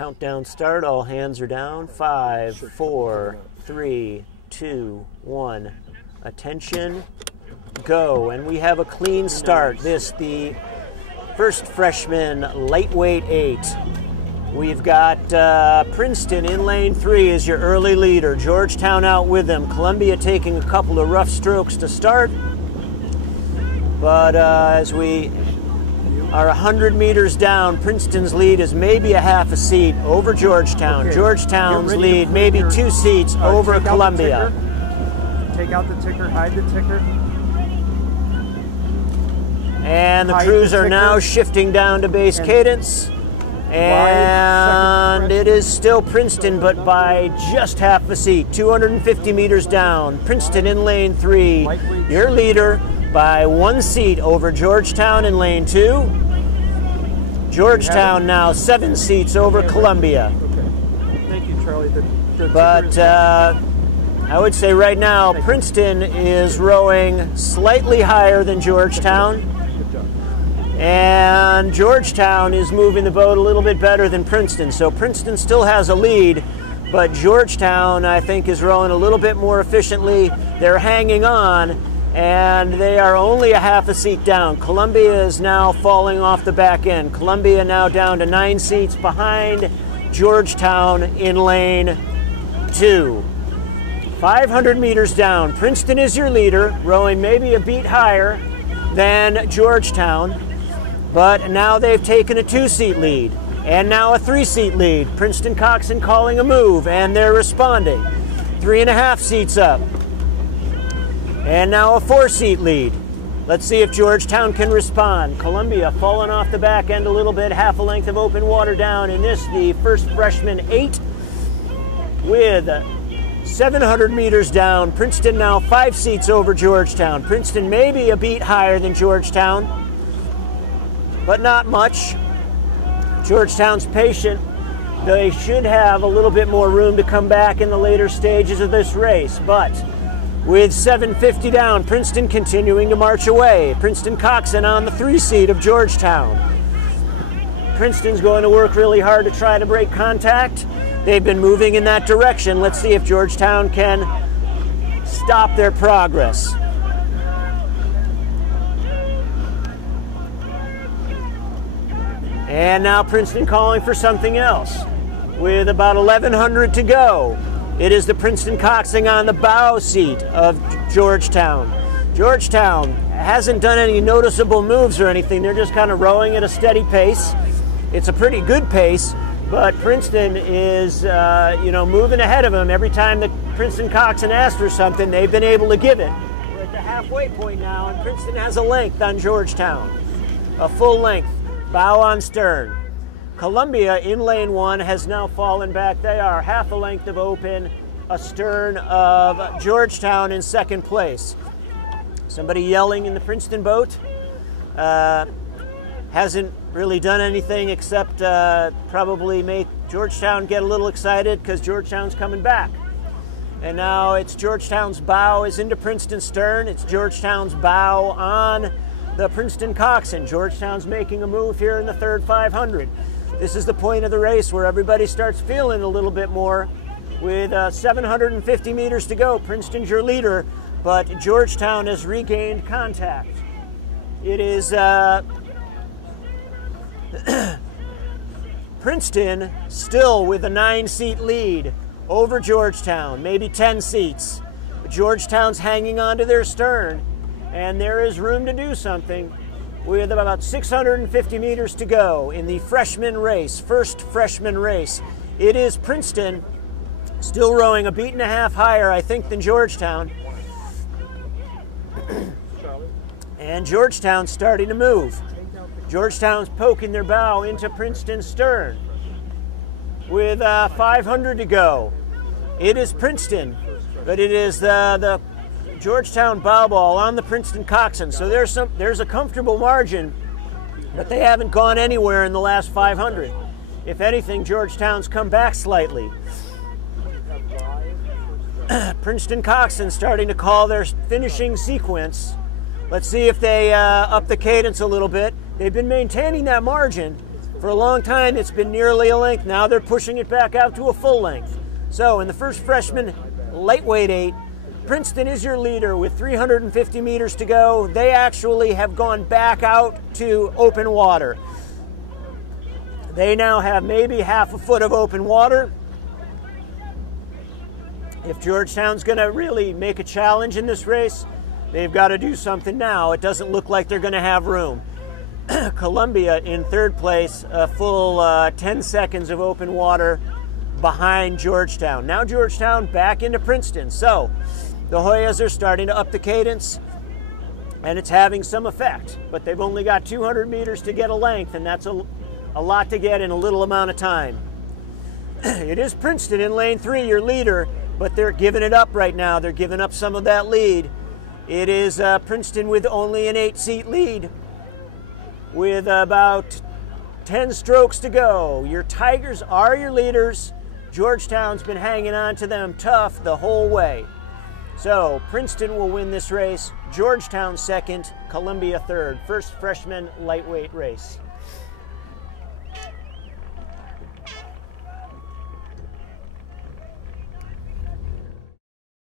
Countdown start. All hands are down. 5, 4, 3, 2, 1. Attention. Go. And we have a clean start. This, the first freshman lightweight 8. We've got Princeton in lane 3 as your early leader. Georgetown out with them. Columbia taking a couple of rough strokes to start. But as we are 100 meters down, Princeton's lead is maybe a half a seat over Georgetown. Okay. Georgetown's lead maybe 2 seats over Columbia. Take out the ticker, hide the ticker. And the crews are now shifting down to base cadence. And it is still Princeton, but by just half a seat, 250 meters down. Princeton in lane 3, your leader by 1 seat over Georgetown in lane 2. Georgetown now 7 seats over Columbia. Okay. Thank you, Charlie. But I would say right now, Princeton is rowing slightly higher than Georgetown. And Georgetown is moving the boat a little bit better than Princeton. So Princeton still has a lead, but Georgetown, I think, is rowing a little bit more efficiently. They're hanging on, and they are only a half a seat down. Columbia is now falling off the back end. Columbia now down to 9 seats behind Georgetown in lane 2. 500 meters down. Princeton is your leader, rowing maybe a beat higher than Georgetown. But now they've taken a 2-seat lead, and now a 3-seat lead. Princeton Coxon calling a move, and they're responding. 3.5 seats up. And now a 4-seat lead. Let's see if Georgetown can respond. Columbia falling off the back end a little bit, half a length of open water down. In this, the first freshman 8 with 700 meters down. Princeton now 5 seats over Georgetown. Princeton maybe a beat higher than Georgetown, but not much. Georgetown's patient. They should have a little bit more room to come back in the later stages of this race, but with 750 down, Princeton continuing to march away. Princeton Coxon on the 3 seat of Georgetown. Princeton's going to work really hard to try to break contact. They've been moving in that direction. Let's see if Georgetown can stop their progress. And now Princeton calling for something else. With about 1,100 to go, it is the Princeton Coxon on the bow seat of Georgetown. Georgetown hasn't done any noticeable moves or anything. They're just kind of rowing at a steady pace. It's a pretty good pace, but Princeton is, moving ahead of them. Every time that Princeton Coxon asks for something, they've been able to give it. We're at the halfway point now, and Princeton has a length on Georgetown. A full length. Bow on stern. Columbia in lane 1 has now fallen back. They are half a length of open astern of Georgetown in second place. Somebody yelling in the Princeton boat. Hasn't really done anything except probably make Georgetown get a little excited because Georgetown's coming back. And now it's Georgetown's bow is into Princeton's stern. It's Georgetown's bow on the Princeton Coxon. Georgetown's making a move here in the third 500. This is the point of the race where everybody starts feeling a little bit more. With 750 meters to go, Princeton's your leader, but Georgetown has regained contact. It is Princeton still with a 9-seat lead over Georgetown, maybe 10 seats. But Georgetown's hanging on to their stern, and there is room to do something with about 650 meters to go in the freshman race, first freshman race. It is Princeton still rowing a beat and a half higher, I think, than Georgetown. And Georgetown's starting to move. Georgetown's poking their bow into Princeton's stern with 500 to go. It is Princeton, but it is the Georgetown bow ball on the Princeton Coxon. So there's a comfortable margin, but they haven't gone anywhere in the last 500. If anything, Georgetown's come back slightly. Princeton Coxon starting to call their finishing sequence. Let's see if they up the cadence a little bit. They've been maintaining that margin, For a long time, it's been nearly a length. Now they're pushing it back out to a full length. So in the first freshman lightweight 8, Princeton is your leader with 350 meters to go. They actually have gone back out to open water. They now have maybe half a foot of open water. If Georgetown's going to really make a challenge in this race, they've got to do something now. It doesn't look like they're going to have room. Columbia in third place, a full 10 seconds of open water behind Georgetown. Now Georgetown back into Princeton. So the Hoyas are starting to up the cadence, and it's having some effect. But they've only got 200 meters to get a length, and that's a lot to get in a little amount of time. It is Princeton in lane 3, your leader, but they're giving it up right now. They're giving up some of that lead. It is Princeton with only an 8-seat lead, with about 10 strokes to go. Your Tigers are your leaders. Georgetown's been hanging on to them tough the whole way. So Princeton will win this race. Georgetown second, Columbia third. First freshman lightweight race.